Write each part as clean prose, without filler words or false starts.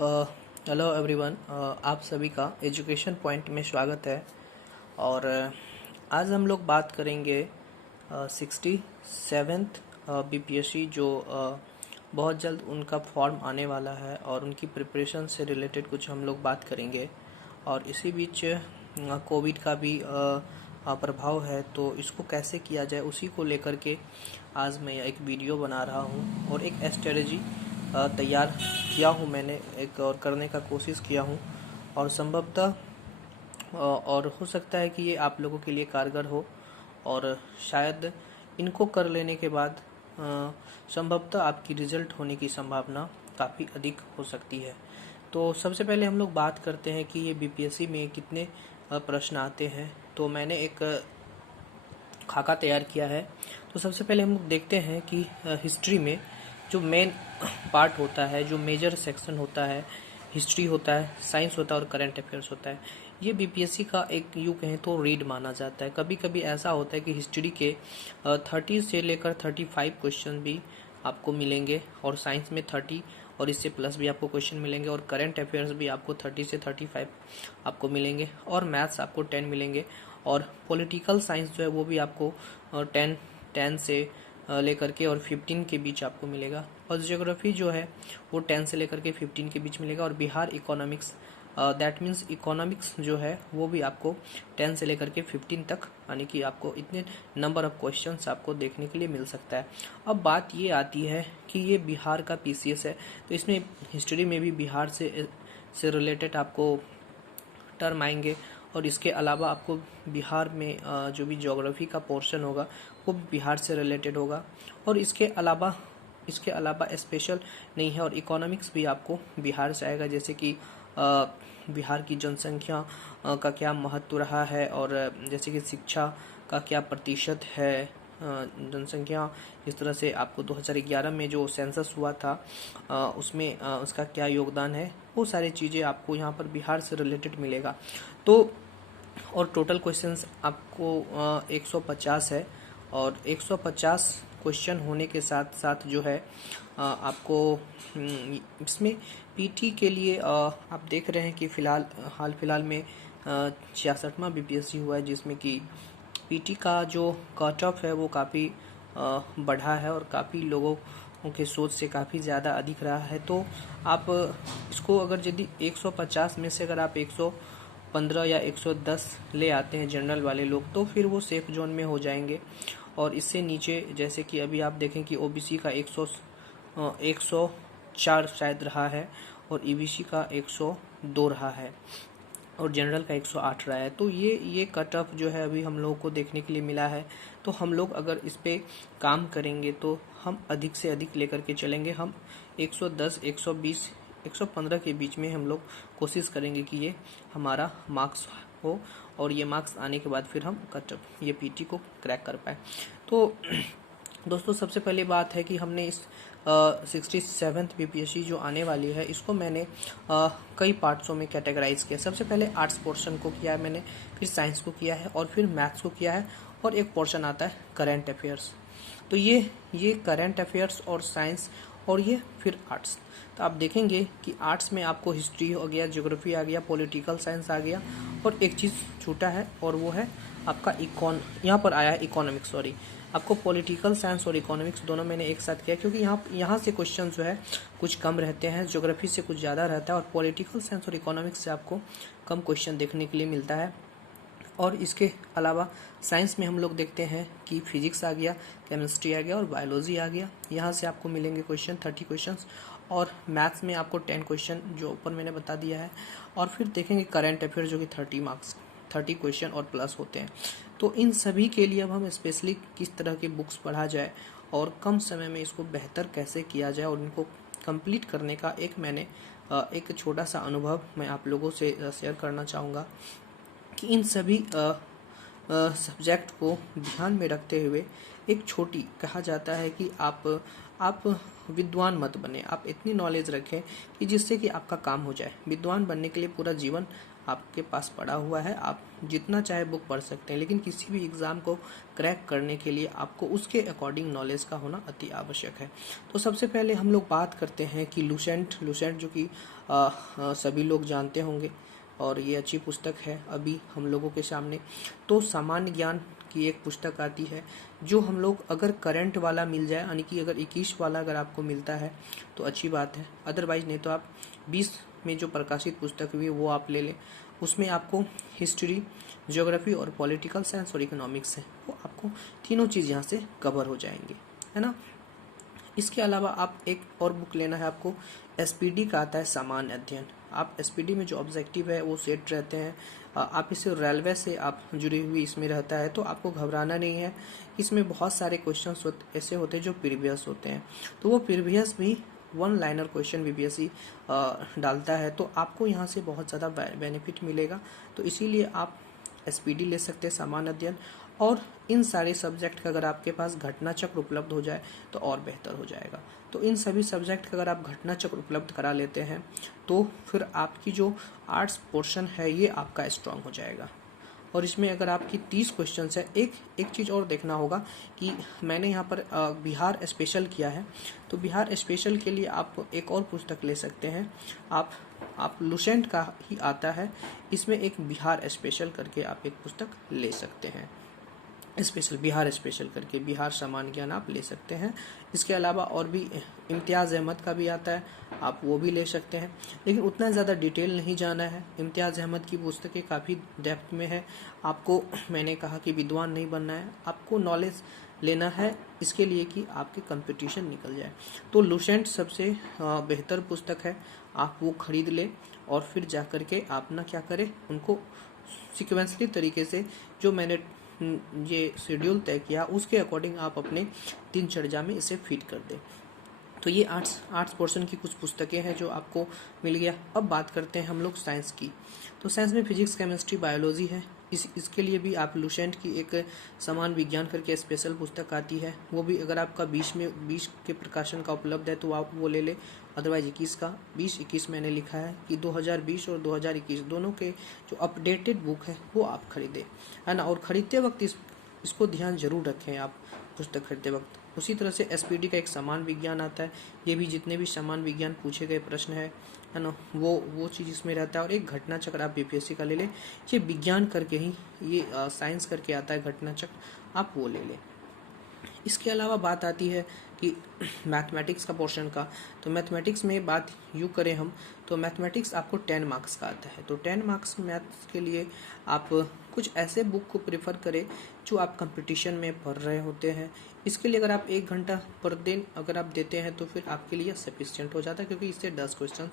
Hello everyone, आप सभी का एजुकेशन पॉइंट में स्वागत है। और आज हम लोग बात करेंगे 67th बीपीएससी जो बहुत जल्द उनका फॉर्म आने वाला है और उनकी प्रिपरेशन से रिलेटेड कुछ हम लोग बात करेंगे। और इसी बीच कोविड का भी प्रभाव है, तो इसको कैसे किया जाए उसी को लेकर के आज मैं एक वीडियो बना रहा हूँ और एक स्ट्रेटजी तैयार किया हूँ मैंने, एक और करने का कोशिश किया हूँ। और संभवतः और हो सकता है कि ये आप लोगों के लिए कारगर हो और शायद इनको कर लेने के बाद संभवतः आपकी रिजल्ट होने की संभावना काफ़ी अधिक हो सकती है। तो सबसे पहले हम लोग बात करते हैं कि ये बीपीएससी में कितने प्रश्न आते हैं। तो मैंने एक खाका तैयार किया है। तो सबसे पहले हम लोग देखते हैं कि हिस्ट्री में जो मेन पार्ट होता है, जो मेजर सेक्शन होता है, हिस्ट्री होता है, साइंस होता है और करंट अफेयर्स होता है। ये बीपीएससी का एक यूँ कहें तो रीड माना जाता है। कभी कभी ऐसा होता है कि हिस्ट्री के 30 से लेकर 35 क्वेश्चन भी आपको मिलेंगे और साइंस में 30 और इससे प्लस भी आपको क्वेश्चन मिलेंगे और करंट अफेयर्स भी आपको 30 से 35 आपको मिलेंगे और मैथ्स आपको 10 मिलेंगे और पॉलिटिकल साइंस जो है वो भी आपको 10 से लेकर के और 15 के बीच आपको मिलेगा। और ज्योग्राफी जो है वो 10 से लेकर के 15 के बीच मिलेगा। और Bihar economics, that means economics जो है वो भी आपको 10 से लेकर के 15 तक, यानी कि आपको इतने नंबर ऑफ क्वेश्चंस आपको देखने के लिए मिल सकता है। अब बात ये आती है कि ये बिहार का पीसीएस है, तो इसमें हिस्ट्री में भी बिहार से रिलेटेड आपको टर्म आएंगे और इसके अलावा आपको बिहार में जो भी ज्योग्राफी का पोर्शन होगा वो बिहार से रिलेटेड होगा। और इसके अलावा स्पेशल नहीं है। और इकोनॉमिक्स भी आपको बिहार से आएगा, जैसे कि बिहार की जनसंख्या का क्या महत्व रहा है और जैसे कि शिक्षा का क्या प्रतिशत है, जनसंख्या जिस तरह से आपको 2011 में जो सेंसस हुआ था उसमें उसका क्या योगदान है, वो सारी चीज़ें आपको यहाँ पर बिहार से रिलेटेड मिलेगा। तो और टोटल क्वेश्चंस आपको 150 है और 150 क्वेश्चन होने के साथ साथ जो है आपको इसमें पीटी के लिए आप देख रहे हैं कि हाल फिलहाल में 66वां बीपीएससी हुआ है, जिसमें कि पीटी का जो कट ऑफ है वो काफ़ी बढ़ा है और काफ़ी लोगों के सोच से काफ़ी ज़्यादा अधिक रहा है। तो आप इसको अगर यदि 150 में से अगर आप 115 या 110 ले आते हैं जनरल वाले लोग, तो फिर वो सेफ जोन में हो जाएंगे। और इससे नीचे जैसे कि अभी आप देखें कि ओबीसी का 104 शायद रहा है और ईबीसी का 102 रहा है और जनरल का 108 रहा है। तो ये कट ऑफ जो है अभी हम लोगों को देखने के लिए मिला है। तो हम लोग अगर इस पे काम करेंगे तो हम अधिक से अधिक लेकर के चलेंगे। हम 110, 120, 115 के बीच में हम लोग कोशिश करेंगे कि ये हमारा मार्क्स हो और ये मार्क्स आने के बाद फिर हम कट ऑफ ये पीटी को क्रैक कर पाए। तो दोस्तों सबसे पहले बात है कि हमने इस 67th बीपीएससी जो आने वाली है इसको मैंने कई पार्ट्सों में कैटेगराइज किया। सबसे पहले आर्ट्स पोर्शन को किया है मैंने, फिर साइंस को किया है और फिर मैथ्स को किया है और एक पोर्शन आता है करंट अफेयर्स। तो ये करंट अफेयर्स और साइंस और ये फिर आर्ट्स। तो आप देखेंगे कि आर्ट्स में आपको हिस्ट्री हो गया, ज्योग्राफी आ गया, पॉलिटिकल साइंस आ गया और एक चीज़ छूटा है और वो है आपका यहाँ पर आया है इकोनॉमिक्स। सॉरी, आपको पॉलिटिकल साइंस और इकोनॉमिक्स दोनों मैंने एक साथ किया क्योंकि यहाँ से क्वेश्चन जो है कुछ कम रहते हैं, ज्योग्राफी से कुछ ज़्यादा रहता है और पॉलिटिकल साइंस और इकोनॉमिक्स से आपको कम क्वेश्चन देखने के लिए मिलता है। और इसके अलावा साइंस में हम लोग देखते हैं कि फिजिक्स आ गया, केमिस्ट्री आ गया और बायोलॉजी आ गया। यहाँ से आपको मिलेंगे क्वेश्चन 30 क्वेश्चन और मैथ्स में आपको 10 क्वेश्चन जो ऊपर मैंने बता दिया है। और फिर देखेंगे करंट अफेयर जो कि 30 मार्क्स, 30 क्वेश्चन और प्लस होते हैं। तो इन सभी के लिए अब हम स्पेशली किस तरह की बुक्स पढ़ा जाए और कम समय में इसको बेहतर कैसे किया जाए और इनको कंप्लीट करने का मैंने एक छोटा सा अनुभव मैं आप लोगों से शेयर करना चाहूँगा कि इन सभी सब्जेक्ट को ध्यान में रखते हुए एक छोटी कहा जाता है कि आप विद्वान मत बने, आप इतनी नॉलेज रखें कि जिससे कि आपका काम हो जाए। विद्वान बनने के लिए पूरा जीवन आपके पास पड़ा हुआ है, आप जितना चाहे बुक पढ़ सकते हैं, लेकिन किसी भी एग्ज़ाम को क्रैक करने के लिए आपको उसके अकॉर्डिंग नॉलेज का होना अति आवश्यक है। तो सबसे पहले हम लोग बात करते हैं कि लुसेंट जो कि सभी लोग जानते होंगे और ये अच्छी पुस्तक है अभी हम लोगों के सामने। तो सामान्य ज्ञान की एक पुस्तक आती है जो हम लोग अगर करंट वाला मिल जाए, यानी कि अगर 21 वाला अगर आपको मिलता है तो अच्छी बात है, अदरवाइज नहीं तो आप 20 में जो प्रकाशित पुस्तक हुई है वो आप ले लें। उसमें आपको हिस्ट्री, ज्योग्राफी और पॉलिटिकल साइंस और इकोनॉमिक्स है, वो आपको तीनों चीज़ यहाँ से कवर हो जाएंगे, है ना। इसके अलावा आप एक और बुक लेना है आपको, एसपीडी का आता है सामान्य अध्ययन। आप एसपीडी में जो ऑब्जेक्टिव है वो सेट रहते हैं, आप इसे रेलवे से आप जुड़ी हुई इसमें रहता है, तो आपको घबराना नहीं है। इसमें बहुत सारे क्वेश्चंस ऐसे होते हैं जो प्रीवियस होते हैं, तो वो प्रीवियस भी वन लाइनर क्वेश्चन बीपीएससी डालता है, तो आपको यहाँ से बहुत ज़्यादा बेनिफिट मिलेगा। तो इसीलिए आप एसपीडी ले सकते हैं सामान्य अध्ययन। और इन सारे सब्जेक्ट का अगर आपके पास घटना चक्र उपलब्ध हो जाए तो और बेहतर हो जाएगा। तो इन सभी सब्जेक्ट का अगर आप घटना चक्र उपलब्ध करा लेते हैं तो फिर आपकी जो आर्ट्स पोर्शन है ये आपका स्ट्रांग हो जाएगा। और इसमें अगर आपकी 30 क्वेश्चंस है, एक चीज़ और देखना होगा कि मैंने यहाँ पर बिहार स्पेशल किया है, तो बिहार स्पेशल के लिए आप एक और पुस्तक ले सकते हैं। आप लुसेंट का ही आता है, इसमें एक बिहार स्पेशल करके आप एक पुस्तक ले सकते हैं, बिहार स्पेशल करके बिहार सामान्य ज्ञान आप ले सकते हैं। इसके अलावा और भी इम्तियाज़ अहमद का भी आता है, आप वो भी ले सकते हैं, लेकिन उतना ज़्यादा डिटेल नहीं जाना है। इम्तियाज़ अहमद की पुस्तकें काफ़ी डेप्थ में है, आपको मैंने कहा कि विद्वान नहीं बनना है, आपको नॉलेज लेना है इसके लिए कि आपके कंपटीशन निकल जाए। तो लुसेंट सबसे बेहतर पुस्तक है, आप वो खरीद लें और फिर जा कर के आप ना क्या करें, उनको सिक्वेंसली तरीके से जो मैंने ये शेड्यूल तय किया उसके अकॉर्डिंग आप अपने दिनचर्या में इसे फिट कर दें। तो ये आर्ट्स पोर्शन की कुछ पुस्तकें हैं जो आपको मिल गया। अब बात करते हैं हम लोग साइंस की। तो साइंस में फिजिक्स, केमिस्ट्री, बायोलॉजी है। इसके लिए भी आप लुसेंट की एक समान विज्ञान करके स्पेशल पुस्तक आती है, वो भी अगर आपका 20 के प्रकाशन का उपलब्ध है तो आप वो ले लें, अदरवाइज 21 का 20-21 मैंने लिखा है कि 2020 और 2021 दोनों के जो अपडेटेड बुक है वो आप खरीदें, है ना। और ख़रीदते वक्त इसको ध्यान जरूर रखें आप पुस्तक खरीदते वक्त। उसी तरह से एसपीडी का एक समान विज्ञान आता है, ये भी जितने भी समान विज्ञान पूछे गए प्रश्न है ना, वो चीज़ इसमें रहता है। और एक घटना चक्र आप बीपीएससी का ले लें, ये विज्ञान करके ही ये साइंस करके आता है घटना चक्र, आप वो ले लें। इसके अलावा बात आती है कि मैथमेटिक्स का पोर्शन का, तो मैथमेटिक्स में बात यूँ करें हम तो मैथमेटिक्स आपको 10 मार्क्स का आता है। तो 10 मार्क्स मैथ्स के लिए आप कुछ ऐसे बुक को प्रेफर करें जो आप कंपटीशन में पढ़ रहे होते हैं। इसके लिए अगर आप 1 घंटा पर दिन अगर आप देते हैं तो फिर आपके लिए सफिशिएंट हो जाता है, क्योंकि इससे 10 क्वेश्चन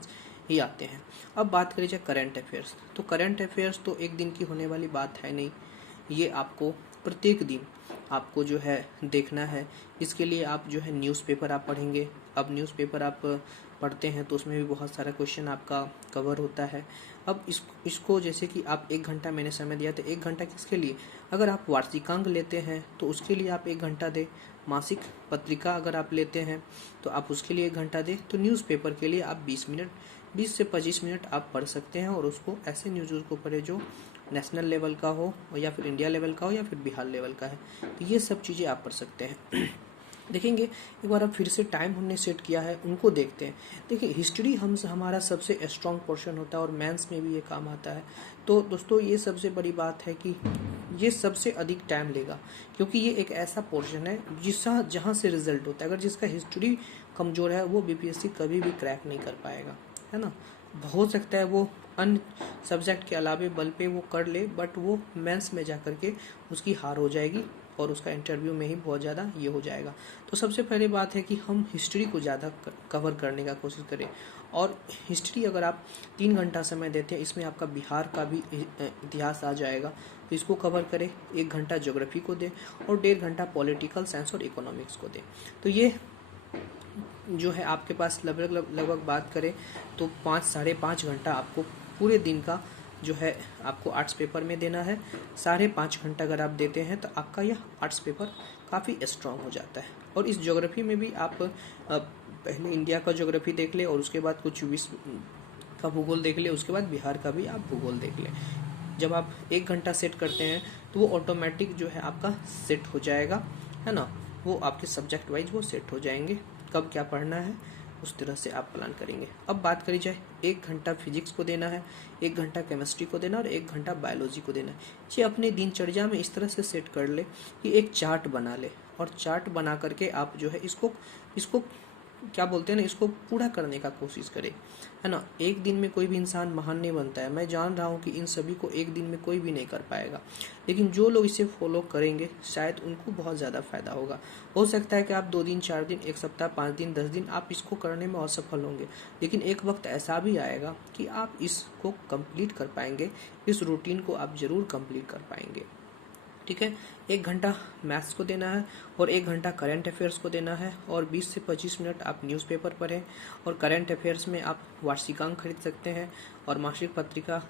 ही आते हैं। अब बात करें जाए करंट अफेयर्स, तो करंट अफेयर्स तो एक दिन की होने वाली बात है नहीं, ये आपको प्रत्येक दिन आपको जो है देखना है। इसके लिए आप जो है न्यूज़पेपर आप पढ़ेंगे। अब न्यूज़पेपर आप पढ़ते हैं तो उसमें भी बहुत सारा क्वेश्चन आपका कवर होता है। अब इसको जैसे कि आप 1 घंटा मैंने समय दिया, तो 1 घंटा किसके लिए, अगर आप वार्षिकांक लेते हैं तो उसके लिए आप 1 घंटा दें, मासिक पत्रिका अगर आप लेते हैं तो आप उसके लिए 1 घंटा दें, तो न्यूज़पेपर के लिए आप 20 से 25 मिनट आप पढ़ सकते हैं। और उसको ऐसे न्यूज़ को पढ़े जो नेशनल लेवल का हो या फिर इंडिया लेवल का हो या फिर बिहार लेवल का है, तो ये सब चीज़ें आप पढ़ सकते हैं। देखेंगे एक बार अब फिर से टाइम हमने सेट किया है, उनको देखते हैं। देखिए हिस्ट्री हमारा सबसे स्ट्रॉन्ग पोर्शन होता है और मेंस में भी ये काम आता है। तो दोस्तों ये सबसे बड़ी बात है कि ये सबसे अधिक टाइम लेगा, क्योंकि ये एक ऐसा पोर्शन है जहाँ से रिजल्ट होता है। अगर जिसका हिस्ट्री कमज़ोर है वो बीपीएससी कभी भी क्रैक नहीं कर पाएगा, है ना। हो सकता है वो अन्य सब्जेक्ट के अलावे बल पे वो कर ले, बट वो मेंस में जा कर के उसकी हार हो जाएगी और उसका इंटरव्यू में ही बहुत ज़्यादा ये हो जाएगा। तो सबसे पहले बात है कि हम हिस्ट्री को ज़्यादा कवर करने का कोशिश करें। और हिस्ट्री अगर आप 3 घंटा समय देते हैं, इसमें आपका बिहार का भी इतिहास आ जाएगा, तो इसको कवर करें। 1 घंटा ज्योग्राफी को दें और 1.5 घंटा पॉलिटिकल साइंस और इकोनॉमिक्स को दें। तो ये जो है आपके पास लगभग बात करें तो 5-5.5 घंटा आपको पूरे दिन का जो है आपको आर्ट्स पेपर में देना है। 5.5 घंटा अगर आप देते हैं तो आपका यह आर्ट्स पेपर काफ़ी स्ट्रांग हो जाता है। और इस ज्योग्राफी में भी आप पहले इंडिया का ज्योग्राफी देख ले और उसके बाद कुछ का भूगोल देख ले, उसके बाद बिहार का भी आप भूगोल देख ले। जब आप 1 घंटा सेट करते हैं तो वो ऑटोमेटिक जो है आपका सेट हो जाएगा, है ना। वो आपके सब्जेक्ट वाइज वो सेट हो जाएंगे, कब क्या पढ़ना है उस तरह से आप प्लान करेंगे। अब बात करी जाए, 1 घंटा फिजिक्स को देना है, 1 घंटा केमिस्ट्री को देना और 1 घंटा बायोलॉजी को देना है। ये अपने दिनचर्या में इस तरह से सेट कर ले कि एक चार्ट बना ले, और चार्ट बना करके आप जो है इसको क्या बोलते हैं ना, इसको पूरा करने का कोशिश करें, है ना। एक दिन में कोई भी इंसान महान नहीं बनता है। मैं जान रहा हूँ कि इन सभी को एक दिन में कोई भी नहीं कर पाएगा, लेकिन जो लोग इसे फॉलो करेंगे शायद उनको बहुत ज़्यादा फायदा होगा। हो सकता है कि आप 2 दिन, 4 दिन, 1 सप्ताह, 5 दिन, 10 दिन आप इसको करने में असफल होंगे, लेकिन एक वक्त ऐसा भी आएगा कि आप इसको कंप्लीट कर पाएंगे, इस रूटीन को आप जरूर कंप्लीट कर पाएंगे। ठीक है, 1 घंटा मैथ्स को देना है और 1 घंटा करंट अफेयर्स को देना है, और 20 से 25 मिनट आप न्यूज़पेपर पढ़ें। और करंट अफेयर्स में आप वार्षिकांक खरीद सकते हैं और मासिक पत्रिका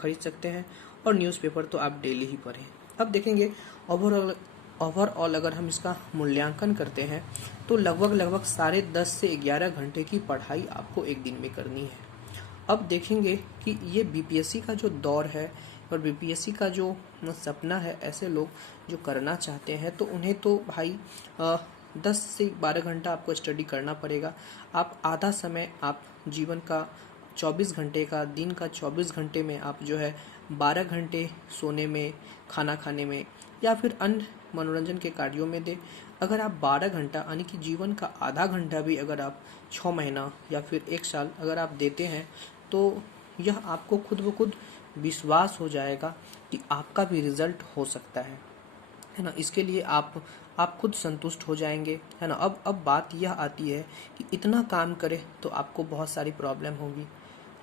खरीद सकते हैं, और न्यूज़पेपर तो आप डेली ही पढ़ें। अब देखेंगे ओवरऑल अगर हम इसका मूल्यांकन करते हैं तो लगभग 10.5 से 11 घंटे की पढ़ाई आपको एक दिन में करनी है। अब देखेंगे कि ये बीपीएससी का जो दौर है और बीपीएससी का जो सपना है, ऐसे लोग जो करना चाहते हैं तो उन्हें तो भाई 10 से 12 घंटा आपको स्टडी करना पड़ेगा। आप आधा समय आप जीवन का 24 घंटे का, दिन का 24 घंटे में आप जो है 12 घंटे सोने में, खाना खाने में या फिर अन्य मनोरंजन के कार्यों में दे। अगर आप 12 घंटा यानी कि जीवन का आधा घंटा भी अगर आप 6 महीना या फिर 1 साल अगर आप देते हैं तो यह आपको खुद ब खुद विश्वास हो जाएगा कि आपका भी रिजल्ट हो सकता है ना। इसके लिए आप खुद संतुष्ट हो जाएंगे, है ना। अब बात यह आती है कि इतना काम करें तो आपको बहुत सारी प्रॉब्लम होगी।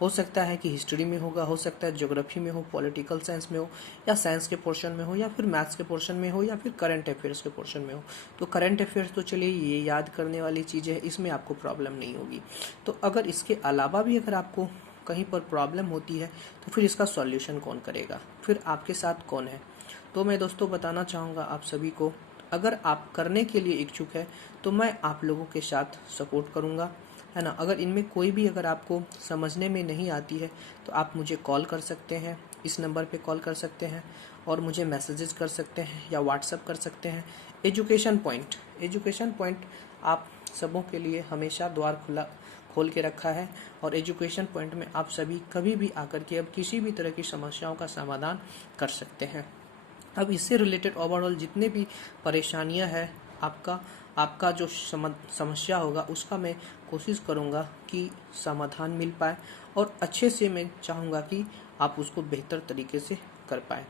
हो सकता है कि हिस्ट्री में होगा, हो सकता है ज्योग्राफी में हो, पॉलिटिकल साइंस में हो, या साइंस के पोर्शन में हो, या फिर मैथ्स के पोर्शन में हो, या फिर करंट अफेयर्स के पोर्शन में हो। तो करंट अफेयर्स तो चलिए ये याद करने वाली चीज़ है, इसमें आपको प्रॉब्लम नहीं होगी। तो अगर इसके अलावा भी अगर आपको कहीं पर प्रॉब्लम होती है तो फिर इसका सॉल्यूशन कौन करेगा, फिर आपके साथ कौन है। तो मैं दोस्तों बताना चाहूँगा आप सभी को, अगर आप करने के लिए इच्छुक है तो मैं आप लोगों के साथ सपोर्ट करूँगा, है ना। अगर इनमें कोई भी अगर आपको समझने में नहीं आती है तो आप मुझे कॉल कर सकते हैं, इस नंबर पे कॉल कर सकते हैं और मुझे मैसेजेस कर सकते हैं या व्हाट्सअप कर सकते हैं। एजुकेशन पॉइंट आप सबों के लिए हमेशा द्वार खोल के रखा है, और एजुकेशन पॉइंट में आप सभी कभी भी आकर के अब किसी भी तरह की समस्याओं का समाधान कर सकते हैं। अब इससे रिलेटेड ओवरऑल जितने भी परेशानियां हैं, आपका जो समस्या होगा उसका मैं कोशिश करूंगा कि समाधान मिल पाए, और अच्छे से मैं चाहूँगा कि आप उसको बेहतर तरीके से कर पाए।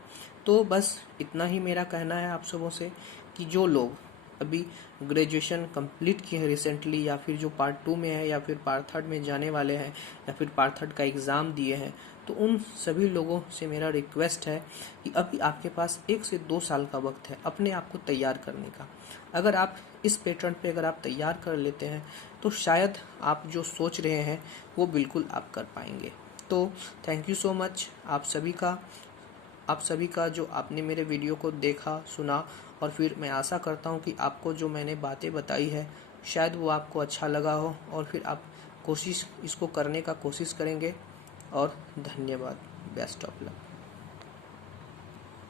तो बस इतना ही मेरा कहना है आप सबों से कि जो लोग अभी ग्रेजुएशन कंप्लीट किए हैं रिसेंटली, या फिर जो पार्ट 2 में है, या फिर पार्ट 3 में जाने वाले हैं, या फिर पार्ट 3 का एग्ज़ाम दिए हैं, तो उन सभी लोगों से मेरा रिक्वेस्ट है कि अभी आपके पास 1 से 2 साल का वक्त है अपने आप को तैयार करने का। अगर आप इस पैटर्न पे अगर आप तैयार कर लेते हैं तो शायद आप जो सोच रहे हैं वो बिल्कुल आप कर पाएंगे। तो थैंक यू सो मच आप सभी का जो आपने मेरे वीडियो को देखा, सुना, और फिर मैं आशा करता हूँ कि आपको जो मैंने बातें बताई है शायद वो आपको अच्छा लगा हो, और फिर आप इसको करने का कोशिश करेंगे। और धन्यवाद, बेस्ट ऑफ लक।